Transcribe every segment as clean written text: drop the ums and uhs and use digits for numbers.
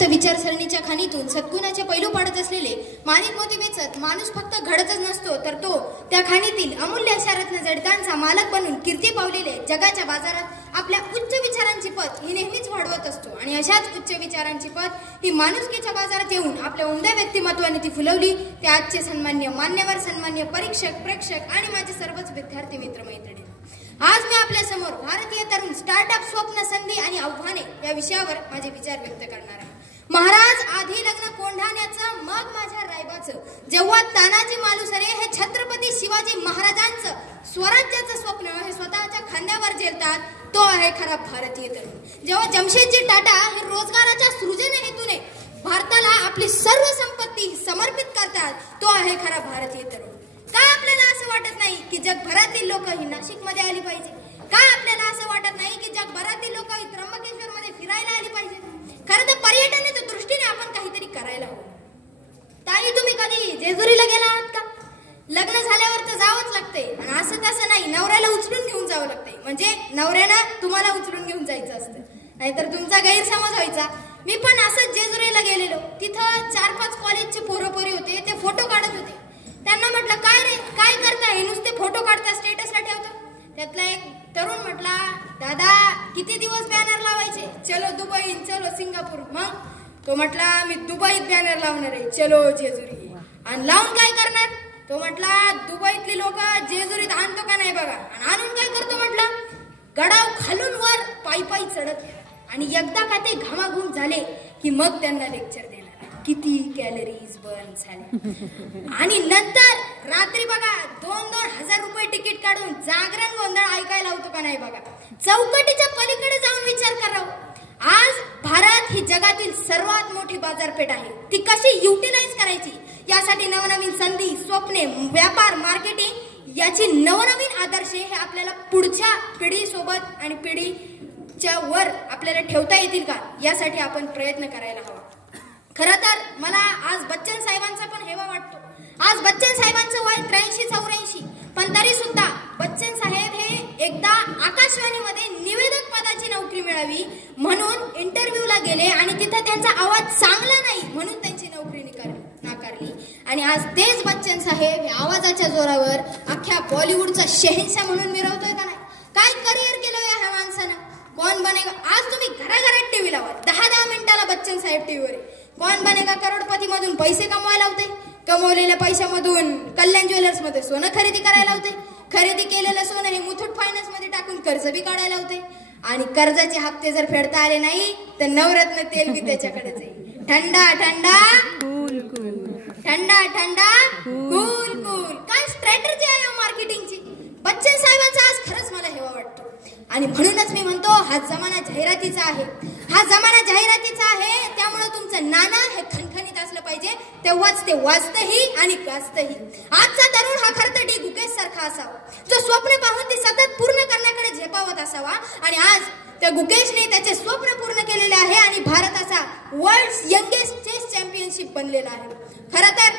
उदात्त विचारसरणीच्या खाणीतून सद्गुणाचे पैलू पाडत असलेले माणिक मोती वेचत माणूस फक्त घडतच नसतो, तर तो त्या खाणीतील अमूल्य अशा रत्न जडतांचा मालक बनून कीर्ती पावलेले जगाच्या बाजारात आपल्या उच्च विचारांची पत ही नेहमीच वाढवत असतो. आणि अशाच उच्च विचारांची पत ही माणुसकीच्या बाजारात येऊन आपल्या उमद्या व्यक्तिमत्वाने ती फुलवली. ते आजचे सन्मान्य मान्यवर, सन्मान्य परीक्षक, प्रेक्षक आणि माझे सर्वच विद्यार्थी मित्र मैत्रिणी, आज मी आपल्या समोर भारतीय तरुण स्टार्टअप, स्वप्न, संधी आणि आव्हाने या विषयावर माझे विचार व्यक्त करणार आहे. महाराज, आधी लग्न कोंढाण्याचं, मग माझ्या रायबाचं. जेव्हा तानाजी मालुसरे हे छत्रपती शिवाजी महाराजांचं स्वराज्याचं स्वप्न हे स्वतःच्या खांद्यावर झेलतात, तो आहे खरा भारतीय तरुण. जेव्हा जमशेदजी टाटा हे रोजगाराच्या सृजन हेतूने भारताला आपली सर्व संपत्ती समर्पित करतात, तो आहे खरा भारतीय तरुण. का आपल्याला असं वाटत नाही की जगभरातील लोक ही नाशिकमध्ये आली पाहिजे? का आपल्याला असं वाटत नाही की जगभरातील लोक ही त्र्यंबकेश्वरमध्ये फिरायला आली पाहिजे? खरं तर पर्यटनाच्या दृष्टीने आपण काहीतरी करायला हवं. ताई, तुम्ही कधी जेजुरीला गेला आहात का? लग्न झाल्यावर तर जावंच लागते, आणि असं तसं नाही, नवऱ्याला उचलून घेऊन जावं लागते. म्हणजे नवऱ्यानं तुम्हाला उचलून घेऊन जायचं असतं, नाहीतर तुमचा गैरसमज व्हायचा. मी पण असंच जेजुरीला गेलेलो. तिथं 4-5 कॉलेजचे पोरपोरी होते, ते फोटो काढत होते. त्यांना म्हटलं, काय रे, काय करताय? नुसते फोटो काढता, स्टेटसला ठेवतो. त्यातला एक तरुण म्हटला, दादा किती दिवस बॅनर लावायचे? चलो दुबई, चलो सिंगापूर. मग तो म्हटला, मी दुबईत बॅनर लावणार आहे, चलो जेजुरी. आणि लावून काय करणार? तो म्हटला, दुबईतली लोक जेजुरीत आणतो का नाही बघा. आणि आणून काय करतो म्हटलं, गडाव खालून वर पायी पायी चढत, आणि एकदा का ते घामाघूम झाले की मग त्यांना लेक्चर देणार किती कॅलरीज बर्न झाले. आणि नंतर रात्री बघा 2-2 हजार रुपये तिकीट काढून जागरण गोंधळ ऐकायला होतो का नाही बघा. चौकटीच्या पलीकडे जाऊन विचार करावं. आज भारत ही जगातील सर्वात मोठी बाजारपेठ आहे. ती कशी युटिलाइज करायची यासाठी नवनवीन संधी, स्वप्ने, व्यापार, मार्केटिंग याची नवनवीन आदर्श हे आपल्याला पुढच्या पिढीसोबत आणि पिढीच्या वर आपल्याला ठेवता येतील का, यासाठी आपण प्रयत्न करायला हवा. खरं तर मला आज बच्चन साहेबांचा पण हेवा वाटतो. आज बच्चन साहेबांचं वय 83-84, पण तरी सुद्धा बच्चन साहेब हे एकदा आकाशवाणीमध्ये निवेदक पदाची नोकरी मिळावी म्हणून इंटरव्ह्यूला गेले, आणि तिथं त्यांचा आवाज चांगला नाही म्हणून त्यांची नोकरी नाकारली. आणि आज तेच बच्चन साहेब या आवाजाच्या जोरावर अख्ख्या बॉलिवूडचा शहेनशाह म्हणून मिरवतोय का नाही? काय करिअर केलं या माणसानं? कोण बनेगा? आज तुम्ही घराघरात टीव्ही लावा, 10-10 मिनिटाला बच्चन साहेब टीव्हीवर आहे. कोण बनेगा करोडपती मधून पैसे कमवायला होते, कमवलेल्या पैशामधून कल्याण ज्वेलर्स मध्ये सोनं खरेदी करायला होते, खरेदी केलेलं सोनं हे मुथूट फायनान्स मध्ये टाकून कर्ज बी काढायला होते, आणि कर्जाचे हप्ते जर फेडता आले नाही तर नवरत्न तेल बी त्याच्याकडेच आहे. थंडा थंडा कूल कूल, थंडा थंडा कूल कूल. काय स्ट्रॅटेजी आहे मार्केटिंगची? बच्चन साहेबांचा आज खरंच मला हेवा वाटतो. आणि म्हणूनच मी म्हणतो, हा जमाना जाहिरातीचा आहे. हा जमाना जाहिरातीचा आहे, त्यामुळे तुमचं नाणं हे खणखणीत असलं पाहिजे, तेव्हाच ते वाचतही आणि गाजतही. आजचा तरुण हा खरं तर डी गुकेश सारखा असावा, जो स्वप्न पाहून ते सतत पूर्ण करण्याकडे झेपावत असावा. आणि आज त्या गुकेशने त्याचे स्वप्न पूर्ण केलेले आहे आणि भारताचा वर्ल्ड यंगेस्ट चेस चॅम्पियनशिप बनलेला आहे. खरं तर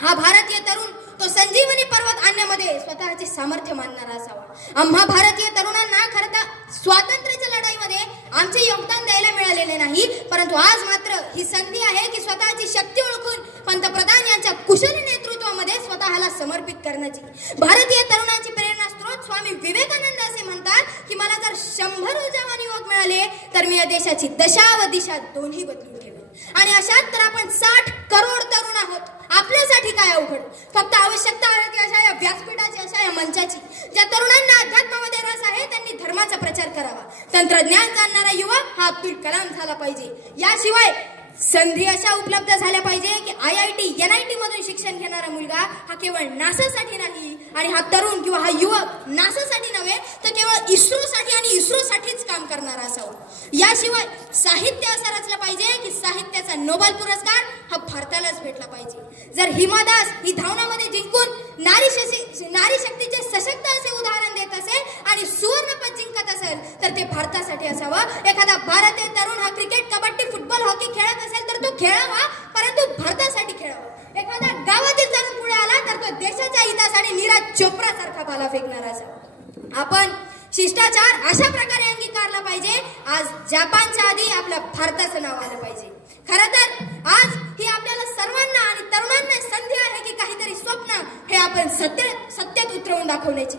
हा भारतीय तरुण तो संजीवनी पर्वत आणण्यामध्ये स्वतःचे सामर्थ्य मानणारा असावा. आम्हा भारतीय तरुणांना खरं तर स्वातंत्र्याच्या लढाईमध्ये आमचे योगदान द्यायला मिळालेले नाही, परंतु आज मात्र ही संधी आहे की स्वतःची शक्ती ओळखून पंतप्रधान यांच्या कुशल नेतृत्वामध्ये स्वतःला समर्पित करण्याची. भारतीय तरुणांची प्रेरणा स्त्रोत स्वामी विवेकानंद असे म्हणतात की मला जर 100 ऊर्जावान युवक मिळाले तर मी या देशाची दशा व दिशा दोन्ही बदलून ठेवेन. आणि अशात तर आपण 60 करोड तरुण आहोत. आपल्यासाठी काय अवघड? फक्त आवश्यकता आहे की अशा या व्यासपीठाची, अशा या मंचाची. ज्या तरुणांना अध्यात्मामध्ये रस आहे त्यांनी धर्माचा प्रचार करावा. तंत्रज्ञान जाणणारा युवक हा अब्दुल कलाम झाला पाहिजे. याशिवाय संधी अशा उपलब्ध झाल्या पाहिजे की IIT, NIT मधून शिक्षण घेणारा मुलगा हा केवळ नासासाठी नाही, आणि हा तरुण किंवा हा युवक नासासाठी नव्हे तर केवळ इस्रोसाठी आणि इस्रोसाठीच काम करणारा असावा. याशिवाय साहित्य असं रचलं पाहिजे की साहित्याचा नोबेल पुरस्कार हा भारतालाच भेटला पाहिजे. जर हिमा दास ही धावण्यामध्ये जिंकून नारी शक्तीचे सशक्त असे उदाहरण देत असेल आणि सुवर्णपदक जिंकत असेल तर ते भारतासाठी असावं. एखादा भारतीय तरुण हा क्रिकेट, कबड्डी, फुटबॉल, हॉकी खेळत असेल तर तो खेळावा, परंतु भारतासाठी खेळावा. एखादा गावातील तरुण पुढे आला तर तो देशाच्या हितासाठी नीरज चोप्रा सारखा भाला फेकणारा असावा. आपण शिष्टाचार अशा प्रकारे अंगीकारला पाहिजे. आज जपानच्या आधी आपल्या भारताचं नाव आलं पाहिजे. पाहिजे. खरं तर आज ही आपल्याला सर्वांना आणि तरुणांना संधी आहे की काहीतरी स्वप्न हे आपण सत्यात उतरवून दाखवण्याची.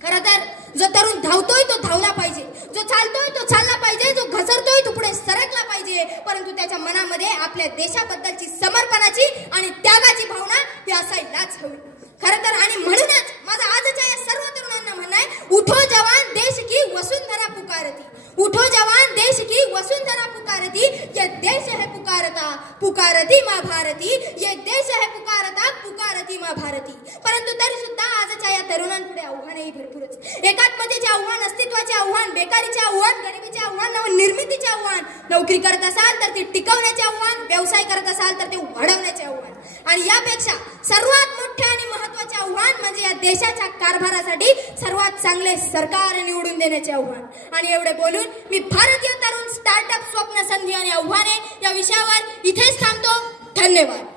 खरं तर जो तरुण धावतोय तो धावला पाहिजे, जो चालतोय तो चालला पाहिजे, जो घसरतोय तो पुढे सरकला पाहिजे, परंतु त्याच्या मनामध्ये आपल्या देशाबद्दलची समर्पणाची आणि त्यागाची भावना ही असायलाच हवी. खरं तर आणि म्हणूनच माझा आजच्या या सर्व तरुणांना म्हणणं आहे, उठो जवान देश की वसुंधरा पुकारती, उठो जवान देश की वसुंधरा पुकारती, ये देश है पुकारता पुकारती माँ भारती, ये देश है पुकारता पुकारती माँ भारती. परंतु तरी सुद्धा आजच्या या तरुणांपुढे आव्हानही भरपूरच. एकात्मतेचे आव्हान, अस्तित्वाचे आव्हान, बेकारीचे आव्हान, गरिबीचे आव्हान, नवनिर्मितीचे आव्हान, नोकरी करत असाल तर ती टिकवण्याचे आव्हान, व्यवसाय करत असाल तर ते वाढवण्याचे आव्हान, आणि यापेक्षा सर्वात मोठे आणि महत्त्वाचे आव्हान म्हणजे या देशाच्या कारभारासाठी सर्वात चांगले सरकार निवडून देण्याचे आव्हान. आणि एवढे बोलून मी भारतीय तरुण स्टार्टअप स्वप्न संधी आणि आव्हाने या विषयावर इथेच थांबतो. धन्यवाद.